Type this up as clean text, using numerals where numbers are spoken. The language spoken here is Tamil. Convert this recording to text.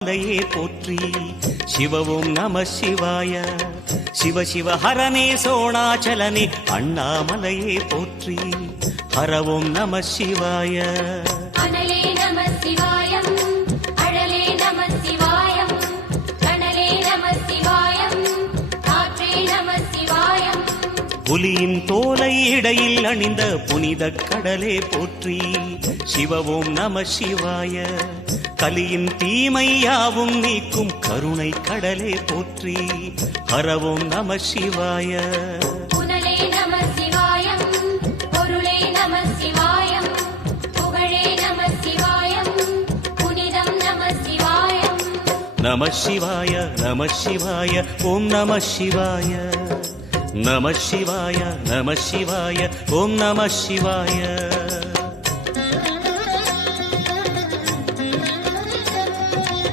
லையே போற்றி சிவவும் நம சிவாய சிவ சிவ ஹரனே சோணாச்சலனே அண்ணாமலையே போற்றி ஹரவும் நம சிவாய அனலே நம சிவாயம் அழலே நம சிவாயம் கனலே நம சிவாயம் காற்றே நம சிவாயம் புலியின் தோலை இடையில் அணிந்த புனித கடலே போற்றி சிவவும் நம சிவாய கலியின் தீமையாவும் நீக்கும் கருணை கடலே போற்றி ஹரவும் நம சிவாய புனலே நம சிவாயம் பொருளே நம சிவாயம் புகழே நம சிவாயம் புனிதம் நம சிவாயம் நம சிவாய நம சிவாய ஓம் நம சிவாய நம சிவாய நம சிவாய ஓம் நம சிவாய